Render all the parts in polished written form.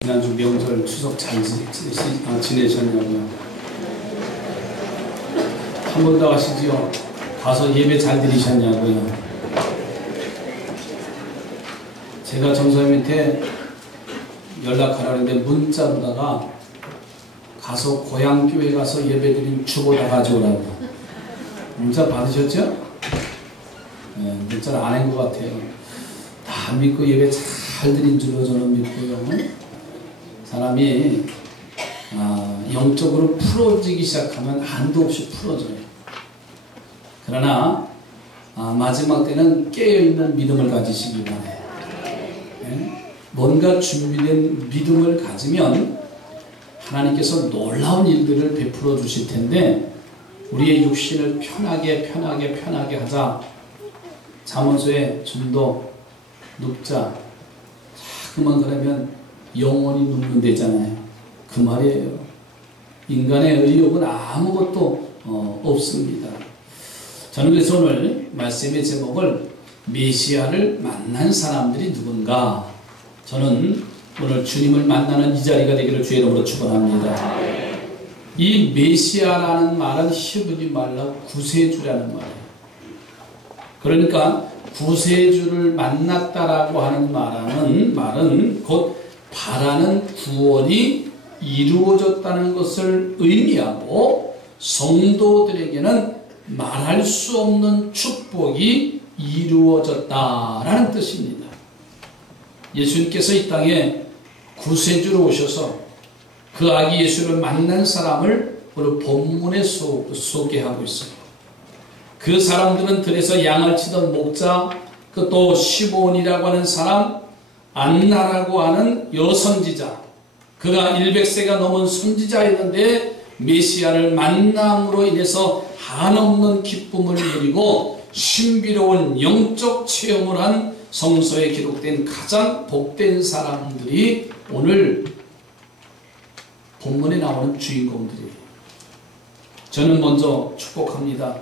지난주 명절 추석 잘 지내셨냐고요? 한 번 더 하시지요? 가서 예배 잘 드리셨냐고요? 제가 정사님한테 연락하라는데 문자로다가 가서 고향교회 가서 예배 드린 주보 다 가져오라고 문자 받으셨죠? 네, 문자를 안 한 것 같아요. 다 믿고 예배 잘 드린 줄로 저는 믿고요. 사람이 영적으로 풀어지기 시작하면 한도 없이 풀어져요. 그러나 마지막 때는 깨어있는 믿음을 가지시기 바라요. 네? 뭔가 준비된 믿음을 가지면 하나님께서 놀라운 일들을 베풀어 주실 텐데 우리의 육신을 편하게 하자. 잠언서에 좀 더 눕자. 자꾸만 그러면 영원히 눕는 데잖아요. 그 말이에요. 인간의 의욕은 아무것도 없습니다. 저는 그래서 오늘 말씀의 제목을 메시아를 만난 사람들이 누군가, 저는 오늘 주님을 만나는 이 자리가 되기를 주의 이름으로 축원합니다. 이 메시아라는 말은 히브리 말로 구세주라는 말이에요. 그러니까 구세주를 만났다라고 하는 말은 곧 바라는 구원이 이루어졌다는 것을 의미하고 성도들에게는 말할 수 없는 축복이 이루어졌다라는 뜻입니다. 예수님께서 이 땅에 구세주로 오셔서 그 아기 예수를 만난 사람을 오늘 본문에 소개하고 있어요. 그 사람들은 들에서 양을 치던 목자, 그 또 시몬이라고 하는 사람, 안나라고 하는 여선지자, 그가 100세가 넘은 선지자였는데 메시아를 만남으로 인해서 한없는 기쁨을 누리고 신비로운 영적 체험을 한 성서에 기록된 가장 복된 사람들이 오늘 본문에 나오는 주인공들이에요. 저는 먼저 축복합니다.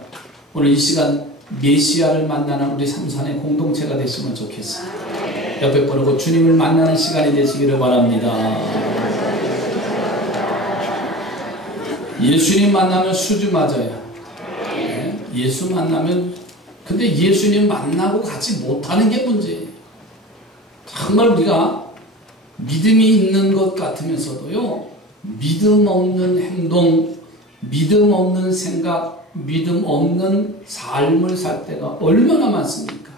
오늘 이 시간 메시아를 만나는 우리 삼산의 공동체가 됐으면 좋겠어요. 옆에 보고 주님을 만나는 시간이 되시기를 바랍니다. 예수님 만나면 수주 맞아요. 네? 예수 만나면, 근데 예수님 만나고 같이 못하는 게 문제예요. 정말 우리가 믿음이 있는 것 같으면서도요, 믿음 없는 행동, 믿음 없는 생각, 믿음 없는 삶을 살 때가 얼마나 많습니까?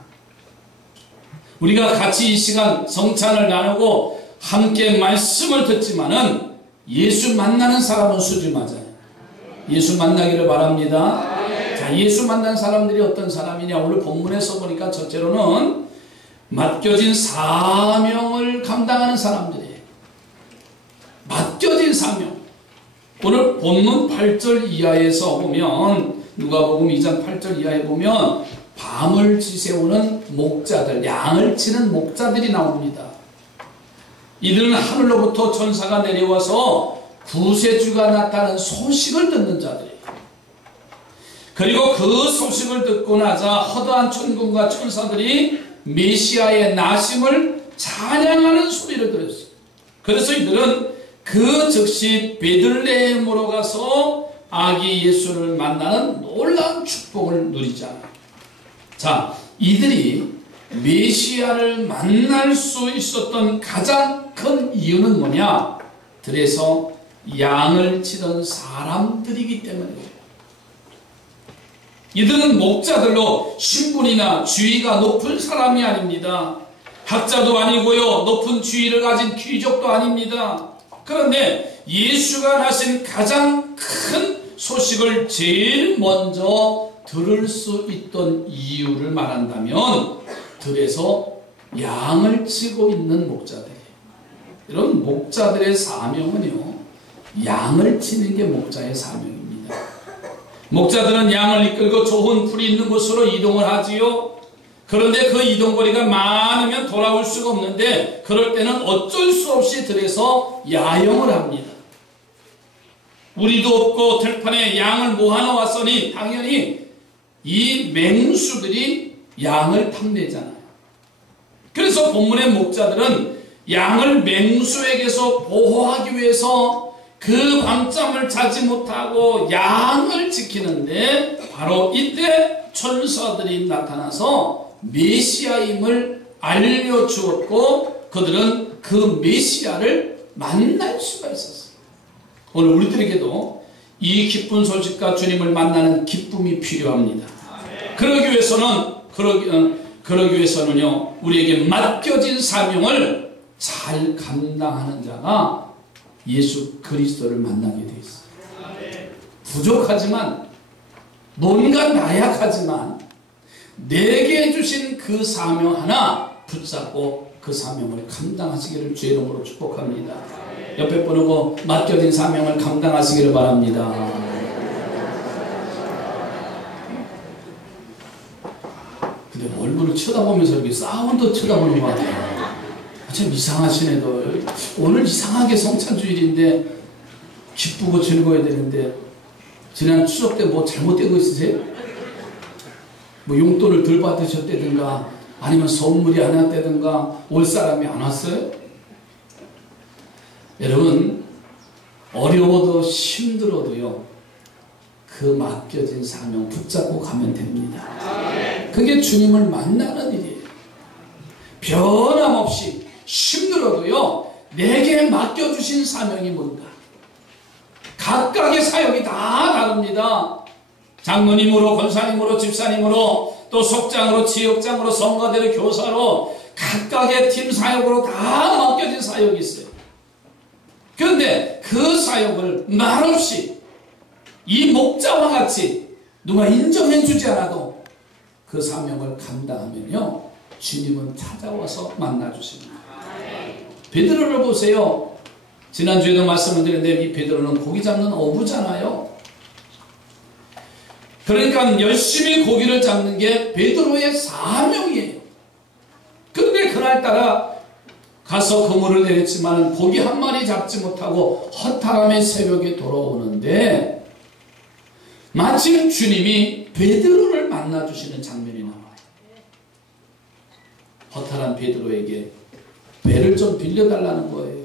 우리가 같이 이 시간 성찬을 나누고 함께 말씀을 듣지만은 예수 만나는 사람은 수주 맞아요. 예수 만나기를 바랍니다. 자, 예수 만난 사람들이 어떤 사람이냐? 오늘 본문에서 보니까 첫째로는 맡겨진 사명을 감당하는 사람들이에요. 맡겨진 사명. 오늘 본문 8절 이하에서 보면, 누가복음 2장 8절 이하에 보면 밤을 지새우는 목자들, 양을 치는 목자들이 나옵니다. 이들은 하늘로부터 천사가 내려와서 구세주가 나타나는 소식을 듣는 자들이에요. 그리고 그 소식을 듣고 나자 허다한 천군과 천사들이 메시아의 나심을 찬양하는 소리를 들었어요. 그래서 이들은 그 즉시 베들레헴으로 가서 아기 예수를 만나는 놀라운 축복을 누리잖아요. 자, 이들이 메시아를 만날 수 있었던 가장 큰 이유는 뭐냐? 들에서 양을 치던 사람들이기 때문이에요. 이들은 목자들로 신분이나 지위가 높은 사람이 아닙니다. 학자도 아니고요, 높은 지위를 가진 귀족도 아닙니다. 그런데 예수가 하신 가장 큰 소식을 제일 먼저 들을 수 있던 이유를 말한다면 들에서 양을 치고 있는 목자들이에요. 이런 목자들의 사명은요, 양을 치는 게 목자의 사명입니다. 목자들은 양을 이끌고 좋은 풀이 있는 곳으로 이동을 하지요. 그런데 그 이동거리가 많으면 돌아올 수가 없는데 그럴 때는 어쩔 수 없이 들에서 야영을 합니다. 우리도 없고 들판에 양을 모아놓았으니 당연히 이 맹수들이 양을 탐내잖아요. 그래서 본문의 목자들은 양을 맹수에게서 보호하기 위해서 그 밤잠을 자지 못하고 양을 지키는데 바로 이때 천사들이 나타나서 메시아임을 알려주었고 그들은 그 메시아를 만날 수가 있었어요. 오늘 우리들에게도 이 기쁜 소식과 주님을 만나는 기쁨이 필요합니다. 그러기 위해서는요, 우리에게 맡겨진 사명을 잘 감당하는 자가 예수 그리스도를 만나게 되어 있어요. 부족하지만, 뭔가 나약하지만, 내게 주신 그 사명 하나 붙잡고 그 사명을 감당하시기를 주의 이름으로 축복합니다. 옆에 보고 맡겨진 사명을 감당하시기를 바랍니다. 근데 얼굴을 쳐다보면서 이렇게 사운드 쳐다보는 것 같아요. 참 이상하시네도. 오늘 이상하게 성찬주일인데 기쁘고 즐거워야 되는데 지난 추석 때 뭐 잘못되고 있으세요? 뭐 용돈을 덜 받으셨다든가 아니면 선물이 안 왔다든가 올 사람이 안 왔어요? 여러분, 어려워도 힘들어도요, 그 맡겨진 사명 붙잡고 가면 됩니다. 그게 주님을 만나는 일이에요. 변함없이 힘들어도요, 내게 맡겨주신 사명이 뭔가. 각각의 사역이 다 다릅니다. 장로님으로, 권사님으로, 집사님으로, 또 속장으로, 지역장으로, 성가대로, 교사로 각각의 팀 사역으로 다 맡겨진 사역이 있어요. 그런데 그 사역을 말없이 이 목자와 같이 누가 인정해 주지 않아도 그 사명을 감당하면요, 주님은 찾아와서 만나주십니다. 베드로를 보세요. 지난주에도 말씀을 드렸는데 이 베드로는 고기 잡는 어부잖아요. 그러니까 열심히 고기를 잡는 게 베드로의 사명이에요. 그런데 그날따라 가서 그물을 내렸지만 고기 한 마리 잡지 못하고 허탈함의 새벽에 돌아오는데 마침 주님이 베드로를 만나주시는 장면이 나와요. 허탈한 베드로에게 배를 좀 빌려달라는 거예요.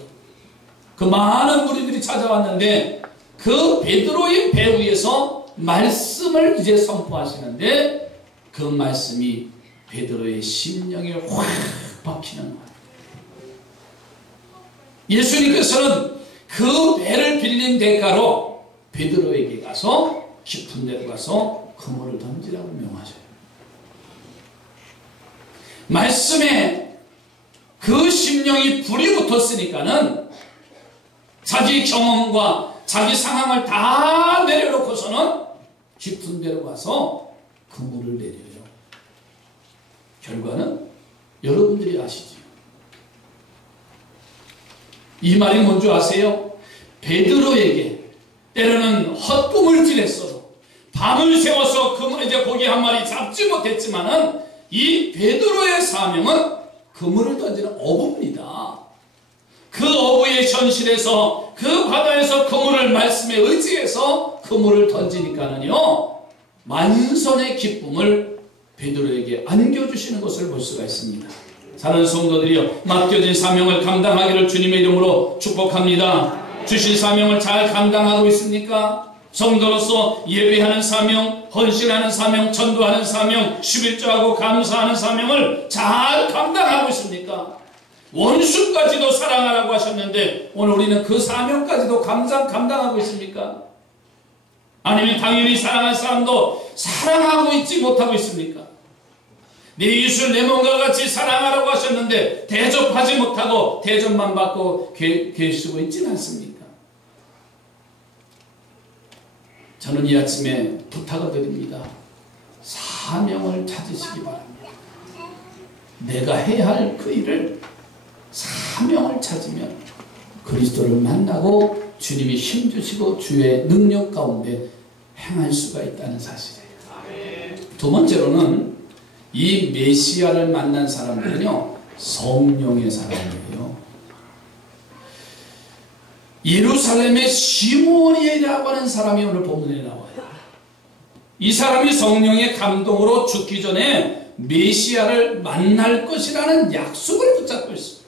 그 많은 무리들이 찾아왔는데 그 베드로의 배 위에서 말씀을 이제 선포하시는데 그 말씀이 베드로의 심령에 확 박히는 거예요. 예수님께서는 그 배를 빌린 대가로 베드로에게 가서 깊은 데로 가서 그물을 던지라고 명하셔요. 말씀에 그 심령이 불이 붙었으니까는 자기 경험과 자기 상황을 다 내려놓고서는 깊은 데로 가서 그물을 내려요. 결과는 여러분들이 아시죠. 이 말이 뭔지 아세요? 베드로에게 때로는 헛꿈을 지냈어도 밤을 새워서 이제 고기 한 마리 잡지 못했지만은 이 베드로의 사명은 그물을 던지는 어부입니다. 그 어부의 현실에서 그 바다에서 그물을 말씀에 의지해서 그물을 던지니까는요, 만선의 기쁨을 베드로에게 안겨주시는 것을 볼 수가 있습니다. 사랑하는 성도들이여, 맡겨진 사명을 감당하기를 주님의 이름으로 축복합니다. 주신 사명을 잘 감당하고 있습니까? 성도로서 예배하는 사명, 헌신하는 사명, 전도하는 사명, 11조하고 감사하는 사명을 잘 감당하고 있습니까? 원수까지도 사랑하라고 하셨는데 오늘 우리는 그 사명까지도 감당하고 있습니까? 아니면 당연히 사랑할 사람도 사랑하고 있지 못하고 있습니까? 내 이웃을 내 몸과 같이 사랑하라고 하셨는데 대접하지 못하고 대접만 받고 계시고 있지는 않습니까? 저는 이 아침에 부탁을 드립니다. 사명을 찾으시기 바랍니다. 내가 해야 할 그 일을 사명을 찾으면 그리스도를 만나고 주님이 힘주시고 주의 능력 가운데 행할 수가 있다는 사실이에요. 두 번째로는 이 메시아를 만난 사람들은요, 성령의 사람이에요. 예루살렘의 시몬이라고 하는 사람이 오늘 본문에 나와요. 이 사람이 성령의 감동으로 죽기 전에 메시아를 만날 것이라는 약속을 붙잡고 있습니다.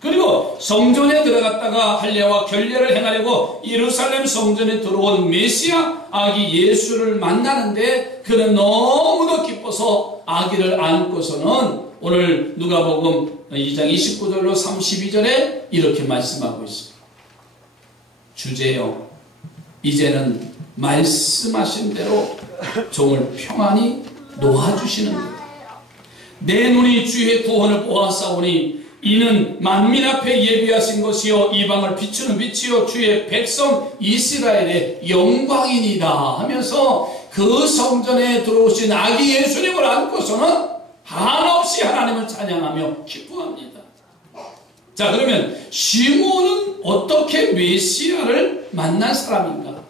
그리고 성전에 들어갔다가 할례와 결례를 행하려고 예루살렘 성전에 들어온 메시아 아기 예수를 만나는데 그는 너무도 기뻐서 아기를 안고서는 오늘 누가복음 2장 29절로 32절에 이렇게 말씀하고 있습니다. 주제요, 이제는 말씀하신 대로 종을 평안히 놓아주시는 것. 내 눈이 주의 구원을 보았사오니 이는 만민 앞에 예비하신 것이요 이방을 비추는 빛이요 주의 백성 이스라엘의 영광이니이다 하면서 그 성전에 들어오신 아기 예수님을 안고서는 한없이 하나님을 찬양하며 기뻐합니다. 자, 그러면 시몬은 어떻게 메시아를 만난 사람인가?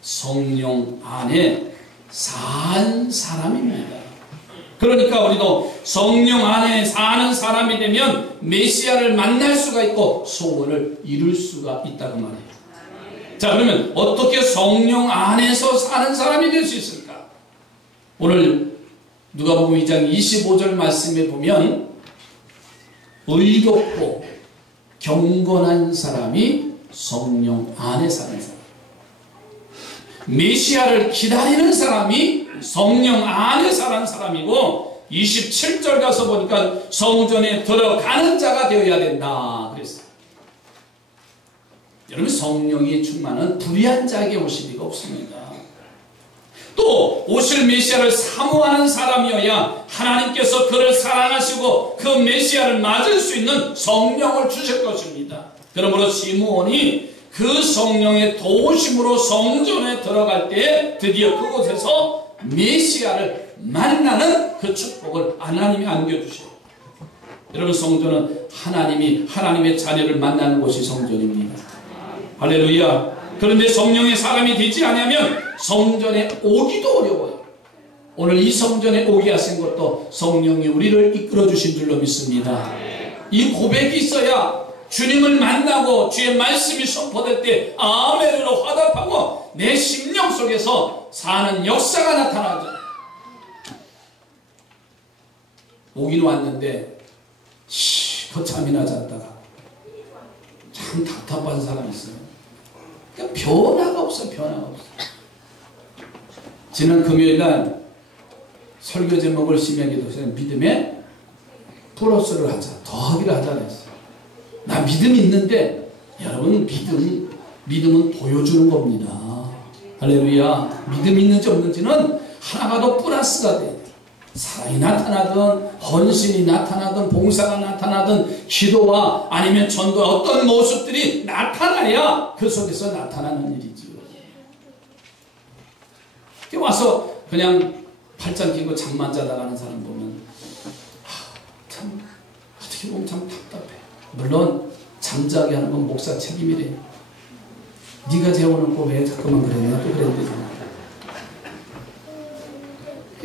성령 안에 산 사람입니다. 그러니까 우리도 성령 안에 사는 사람이 되면 메시아를 만날 수가 있고 소원을 이룰 수가 있다고 말해요. 자, 그러면 어떻게 성령 안에서 사는 사람이 될 수 있을까? 오늘 누가복음 2장 25절 말씀에 보면 의롭고 경건한 사람이 성령 안에 사는 사람, 메시아를 기다리는 사람이 성령 안에 사는 사람이고 27절 가서 보니까 성전에 들어가는 자가 되어야 된다 그랬어요. 여러분, 성령이 충만한 불의한 자에게 오실 리가 없습니다. 또 오실 메시아를 사모하는 사람이어야 하나님께서 그를 사랑하시고 그 메시아를 맞을 수 있는 성령을 주실 것입니다. 그러므로 시므온이 그 성령의 도우심으로 성전에 들어갈 때 드디어 그곳에서 메시아를 만나는 그 축복을 하나님이 안겨주셔요. 여러분, 성전은 하나님의 자녀를 만나는 곳이 성전입니다. 할렐루야. 그런데 성령의 사람이 되지 않으면 성전에 오기도 어려워요. 오늘 이 성전에 오게 하신 것도 성령이 우리를 이끌어 주신 줄로 믿습니다. 이 고백이 있어야 주님을 만나고 주의 말씀이 선포될 때 아멘으로 화답하고 내 심령 속에서 사는 역사가 나타나죠. 오긴 왔는데 거참이나 잤다가 참 답답한 사람이 있어요. 그러니까 변화가 없어요. 변화가 없어요. 지난 금요일날 설교 제목을 심야기도에서 믿음에 플러스를 하자, 더하기를 하자 그랬어요. 나 믿음이 있는데 여러분, 믿음은 보여주는 겁니다. 할렐루야. 믿음이 있는지 없는지는 하나가 더 플러스가 돼야 돼요. 사랑이 나타나든 헌신이 나타나든 봉사가 나타나든 기도와 아니면 전도와 어떤 모습들이 나타나야 그 속에서 나타나는 일이지요. 와서 그냥 팔짱 끼고 잠만 자다 가는 사람 보면 참 어떻게 보면 참 답답해. 물론 잠자게 하는 건 목사 책임이래. 네가 재워놓고 왜 자꾸만 그래. 내가 또 그래야 되잖아.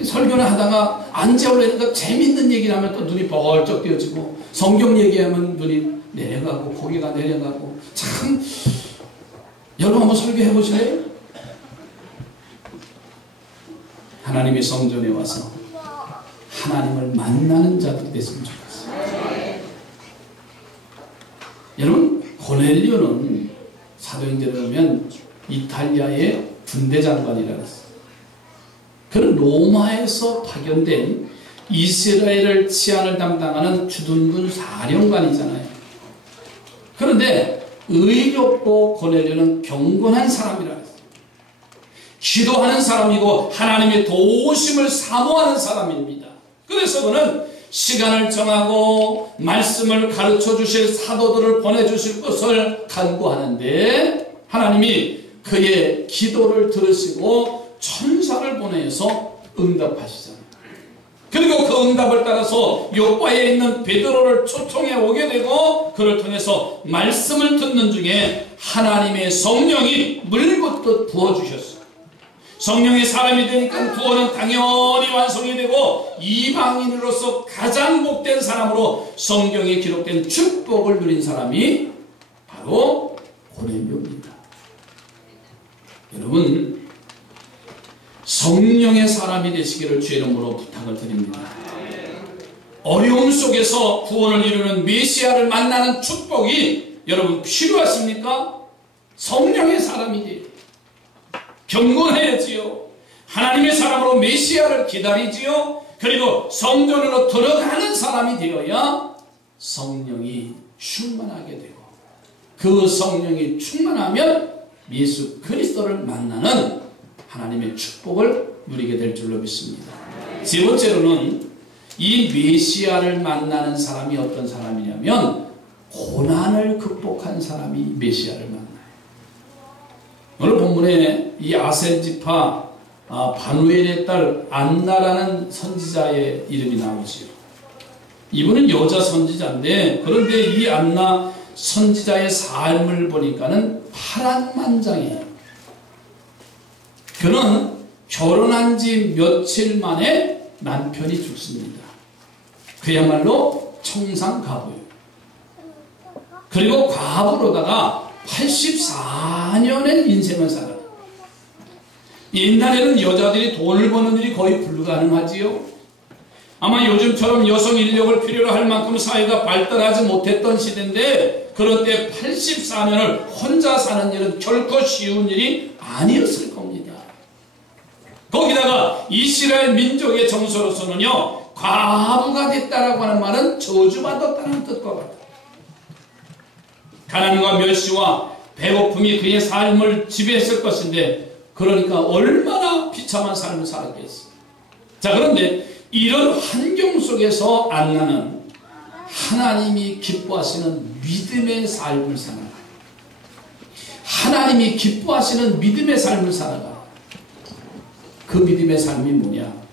설교를 하다가 안 재우려니까 재밌는 얘기를 하면 또 눈이 벌쩍 띄어지고 성경 얘기하면 눈이 내려가고 고개가 내려가고 참. 여러분 한번 설교해 보실래요? 하나님의 성전에 와서 하나님을 만나는 자들이 됐으면 좋겠어요. 여러분, 고넬료는 사도행전에 보면 이탈리아의 군대 장관이라 했어요. 그는 로마에서 파견된 이스라엘을 치안을 담당하는 주둔군 사령관이잖아요. 그런데 의롭고 고넬료는 경건한 사람이라 했어요. 기도하는 사람이고 하나님의 도우심을 사모하는 사람입니다. 그래서 그는 시간을 정하고 말씀을 가르쳐 주실 사도들을 보내주실 것을 간구하는데 하나님이 그의 기도를 들으시고 천사를 보내서 응답하시잖아요. 그리고 그 응답을 따라서 요바에 있는 베드로를 초청해 오게 되고 그를 통해서 말씀을 듣는 중에 하나님의 성령이 물붓듯 부어주셨어요. 성령의 사람이 되니까 구원은 당연히 완성이 되고 이방인으로서 가장 복된 사람으로 성경에 기록된 축복을 누린 사람이 바로 고넬료입니다. 여러분, 성령의 사람이 되시기를 주의 이름으로 부탁을 드립니다. 어려움 속에서 구원을 이루는 메시아를 만나는 축복이 여러분 필요하십니까? 성령의 사람이 돼요. 경건해야지요. 하나님의 사람으로 메시아를 기다리지요. 그리고 성전으로 들어가는 사람이 되어야 성령이 충만하게 되고, 그 성령이 충만하면 예수 그리스도를 만나는 하나님의 축복을 누리게 될 줄로 믿습니다. 세 번째로는 이 메시아를 만나는 사람이 어떤 사람이냐면 고난을 극복한 사람이 메시아를 만나요. 오늘 본문에 이 아셀 지파 바누엘의 딸 안나라는 선지자의 이름이 나오지요. 이분은 여자 선지자인데, 그런데 이 안나 선지자의 삶을 보니까는 파란만장이에요. 그는 결혼한 지 며칠 만에 남편이 죽습니다. 그야말로 청산가부예요. 그리고 과부로다가 84년의 인생을 살아요. 옛날에는 여자들이 돈을 버는 일이 거의 불가능하지요. 아마 요즘처럼 여성 인력을 필요로 할 만큼 사회가 발달하지 못했던 시대인데, 그런 때 84년을 혼자 사는 일은 결코 쉬운 일이 아니었을 겁니다. 거기다가 이스라엘 민족의 정서로서는요, 과부가 됐다라고 하는 말은 저주받았다는 뜻과 같아요. 가난과 멸시와 배고픔이 그의 삶을 지배했을 것인데, 그러니까 얼마나 비참한 삶을 살았겠어요. 자, 그런데 이런 환경 속에서 안나는 하나님이 기뻐하시는 믿음의 삶을 살아가요. 하나님이 기뻐하시는 믿음의 삶을 살아가요. 그 믿음의 삶이 뭐냐?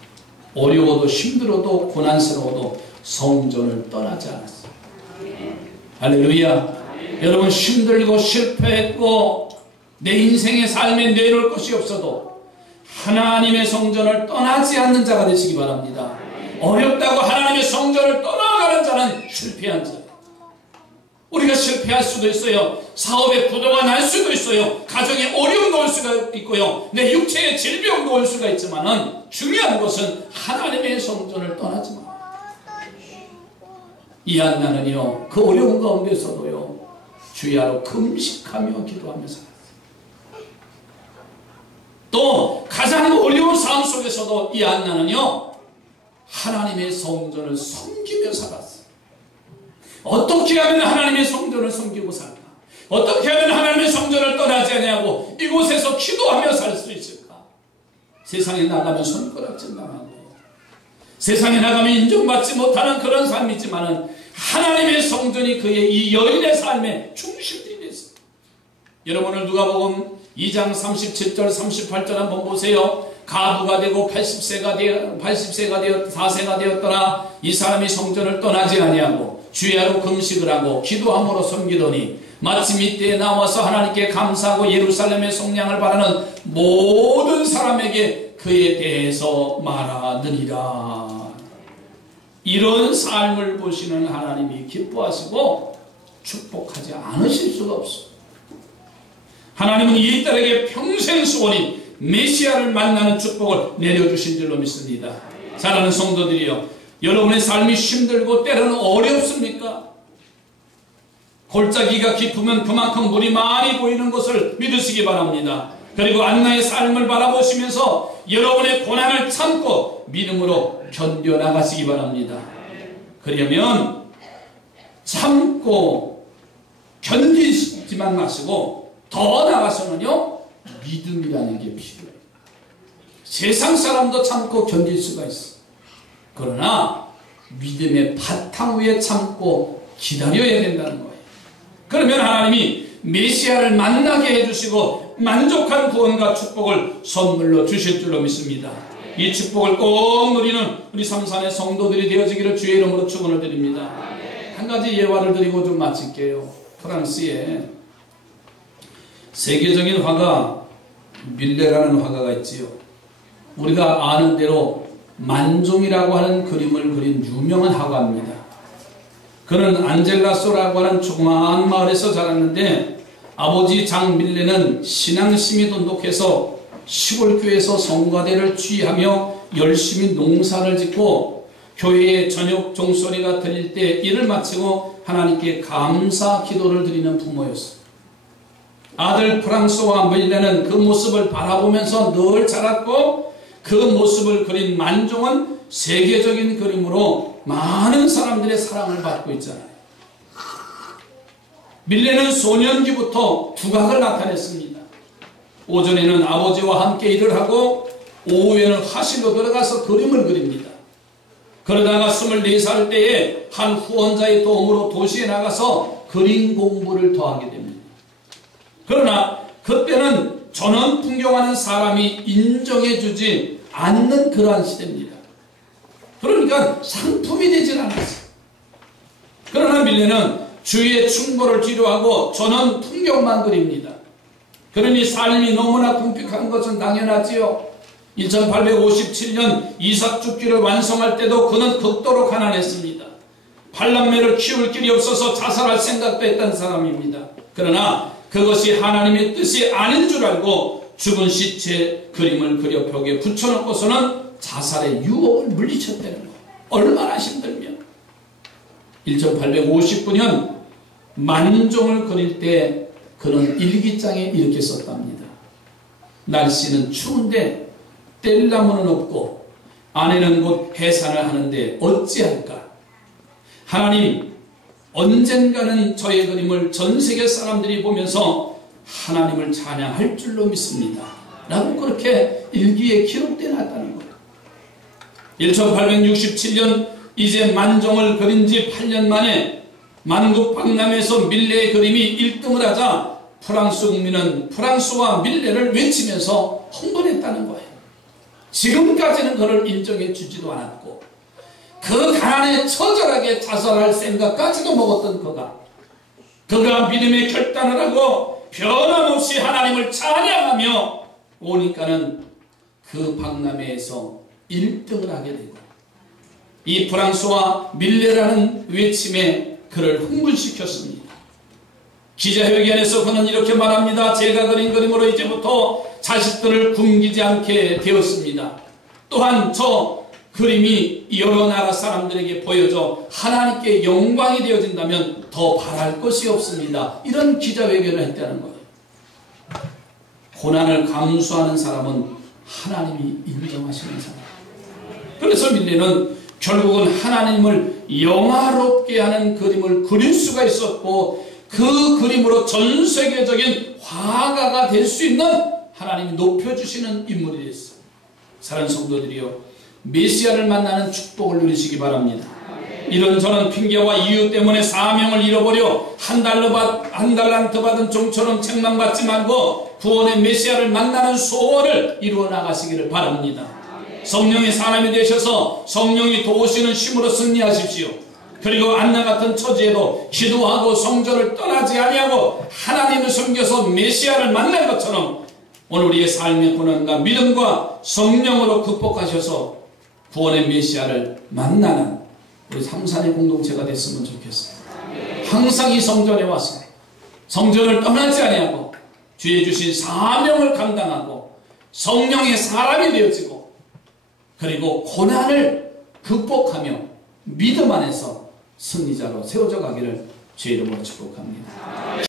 어려워도 힘들어도 고난스러워도 성전을 떠나지 않았어요. 할렐루야. 여러분, 힘들고 실패했고 내 인생의 삶에 내놓을 것이 없어도 하나님의 성전을 떠나지 않는 자가 되시기 바랍니다. 어렵다고 하나님의 성전을 떠나가는 자는 실패한 자. 우리가 실패할 수도 있어요. 사업에 부도가 날 수도 있어요. 가정에 어려움도 올 수가 있고요. 내 육체에 질병도 올 수가 있지만은 중요한 것은 하나님의 성전을 떠나지 마. 이 안나는요, 그 어려운 가운데서도요, 주야로 금식하며 기도하며 살았어요. 또 가장 어려운 삶 속에서도 이 안나는요, 하나님의 성전을 섬기며 살았어요. 어떻게 하면 하나님의 성전을 섬기고 살까? 어떻게 하면 하나님의 성전을 떠나지 않냐고 이곳에서 기도하며 살 수 있을까? 세상에 나가면 손가락질 당하고, 세상에 나가면 인정받지 못하는 그런 삶이지만은 하나님의 성전이 그의 이 여인의 삶의 중심이 됐어요. 여러분, 누가복음 2장 37절 38절 한번 보세요. 가부가 되고 80세가 되어 4세가 되었더라. 이 사람이 성전을 떠나지 아니하고 주야로 금식을 하고 기도함으로 섬기더니 마침 이때에 나와서 하나님께 감사하고 예루살렘의 성량을 바라는 모든 사람에게 그에 대해서 말하느니라. 이런 삶을 보시는 하나님이 기뻐하시고 축복하지 않으실 수가 없어요. 하나님은 이 딸에게 평생 소원인 메시아를 만나는 축복을 내려주신 줄로 믿습니다. 사랑하는 성도들이여, 여러분의 삶이 힘들고 때로는 어렵습니까? 골짜기가 깊으면 그만큼 물이 많이 보이는 것을 믿으시기 바랍니다. 그리고 안나의 삶을 바라보시면서 여러분의 고난을 참고 믿음으로 견뎌나가시기 바랍니다. 그러면 참고 견디지만 마시고 더 나아가서는요, 믿음이라는 게 필요해요. 세상 사람도 참고 견딜 수가 있어. 그러나 믿음의 바탕 위에 참고 기다려야 된다는 거예요. 그러면 하나님이 메시아를 만나게 해주시고 만족한 구원과 축복을 선물로 주실 줄로 믿습니다. 이 축복을 꼭 누리는 우리 삼산의 성도들이 되어지기를 주의 이름으로 축원을 드립니다. 한 가지 예화를 드리고 좀 마칠게요. 프랑스에 세계적인 화가 밀레라는 화가가 있지요. 우리가 아는 대로 만종이라고 하는 그림을 그린 유명한 화가입니다. 그는 안젤라소라고 하는 조그마한 마을에서 자랐는데, 아버지 장 밀레는 신앙심이 돈독해서 시골교회에서 성가대를 취하며 열심히 농사를 짓고 교회의 저녁 종소리가 들릴 때 일을 마치고 하나님께 감사 기도를 드리는 부모였어요. 아들 프랑스와 밀레는 그 모습을 바라보면서 늘 자랐고, 그 모습을 그린 만종은 세계적인 그림으로 많은 사람들의 사랑을 받고 있잖아요. 밀레는 소년기부터 두각을 나타냈습니다. 오전에는 아버지와 함께 일을 하고 오후에는 화실로 들어가서 그림을 그립니다. 그러다가 24살 때에 한 후원자의 도움으로 도시에 나가서 그림 공부를 더하게 됩니다. 그러나 그때는 전원 풍경하는 사람이 인정해주지 않는 그러한 시대입니다. 그러니까 상품이 되질 않았어요. 그러나 밀레는 주위의 충고를 뒤로하고 전원 풍경만 그립니다. 그러니 삶이 너무나 궁핍한 것은 당연하지요. 1857년 이삭 죽기를 완성할 때도 그는 극도로 가난했습니다. 팔남매를 키울 길이 없어서 자살할 생각도 했던 사람입니다. 그러나 그것이 하나님의 뜻이 아닌 줄 알고 죽은 시체 그림을 그려 벽에 붙여놓고서는 자살의 유혹을 물리쳤다는 거예요. 얼마나 힘들면. 1859년 만종을 그릴 때 그는 일기장에 이렇게 썼답니다. 날씨는 추운데 뗄나무는 없고 아내는 곧 해산을 하는데 어찌할까. 하나님, 언젠가는 저의 그림을 전 세계 사람들이 보면서 하나님을 찬양할 줄로 믿습니다. 라고 그렇게 일기에 기록되어 놨다는 거예요. 1867년 이제 만종을 그린 지 8년 만에 만국 박람회에서 밀레의 그림이 1등을 하자 프랑스 국민은 프랑스와 밀레를 외치면서 흥분했다는 거예요. 지금까지는 그를 인정해 주지도 않았고 그 가난에 처절하게 자살할 생각까지도 먹었던 그가 믿음의 결단을 하고 변함없이 하나님을 찬양하며 오니까는 그 박람회에서 1등을 하게 되고 이 프랑스와 밀레라는 외침에 그를 흥분시켰습니다. 기자회견에서 그는 이렇게 말합니다. 제가 그린 그림으로 이제부터 자식들을 굶기지 않게 되었습니다. 또한 저 그림이 여러 나라 사람들에게 보여져 하나님께 영광이 되어진다면 더 바랄 것이 없습니다. 이런 기자회견을 했다는 거예요. 고난을 감수하는 사람은 하나님이 인정하시는 사람. 그래서 밀레는 결국은 하나님을 영화롭게 하는 그림을 그릴 수가 있었고 그 그림으로 전 세계적인 화가가 될 수 있는 하나님이 높여주시는 인물이 됐어요. 사랑하는 성도들이요, 메시아를 만나는 축복을 누리시기 바랍니다. 이런저런 핑계와 이유 때문에 사명을 잃어버려 한 달란트 받은 종처럼 책망받지 말고 구원의 메시아를 만나는 소원을 이루어 나가시기를 바랍니다. 성령의 사람이 되셔서 성령이 도우시는 힘으로 승리하십시오. 그리고 안나 같은 처지에도 기도하고 성전을 떠나지 아니하고 하나님을 섬겨서 메시아를 만날 것처럼 오늘 우리의 삶의 고난과 믿음과 성령으로 극복하셔서 구원의 메시아를 만나는 우리 삼산의 공동체가 됐으면 좋겠어요. 항상 이 성전에 와서 성전을 떠나지 아니하고 주의 주신 사명을 감당하고 성령의 사람이 되어지고 그리고 고난을 극복하며 믿음 안에서 승리자로 세워져 가기를 주의 이름으로 축복합니다.